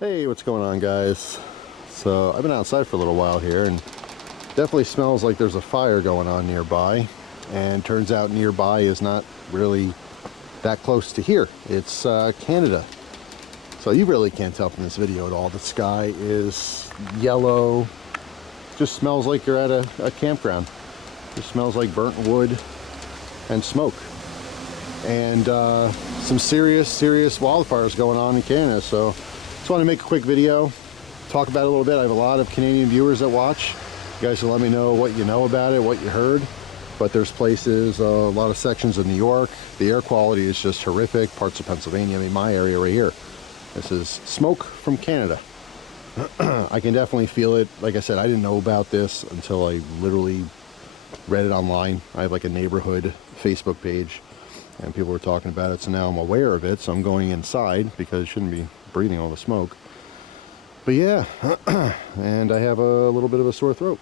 Hey, what's going on, guys? So I've been outside for a little while here, and definitely smells like there's a fire going on nearby. And turns out nearby is not really that close to here. It's Canada. So you really can't tell from this video at all. The sky is yellow. Just smells like you're at a campground. Just smells like burnt wood and smoke. And some serious wildfires going on in Canada. So just want to make a quick video, talk about it a little bit. I have a lot of Canadian viewers that watch. You guys can let me know what you know about it, what you heard. But there's places, a lot of sections of New York. The air quality is just horrific. Parts of Pennsylvania, I mean my area right here. This is smoke from Canada. I can definitely feel it. Like I said, I didn't know about this until I literally read it online. I have like a neighborhood Facebook page and people were talking about it, so now I'm aware of it. So I'm going inside because I shouldn't be breathing all the smoke. But yeah, and I have a little bit of a sore throat,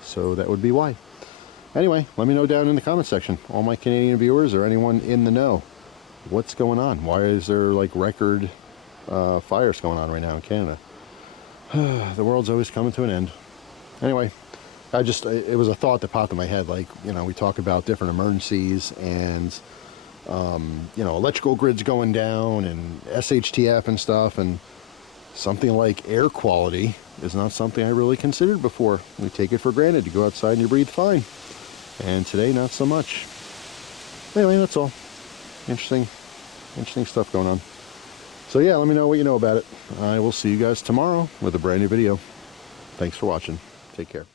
so that would be why. Anyway, let me know down in the comment section, all my Canadian viewers or anyone in the know, what's going on? Why is there like record fires going on right now in Canada? The world's always coming to an end. Anyway, it was a thought that popped in my head. Like, you know, we talk about different emergencies and, you know, electrical grids going down and SHTF and stuff, and something like air quality is not something I really considered before. We take it for granted. You go outside and you breathe fine. And today, not so much. Anyway, that's all. Interesting stuff going on. So yeah, let me know what you know about it. I will see you guys tomorrow with a brand new video. Thanks for watching. Take care.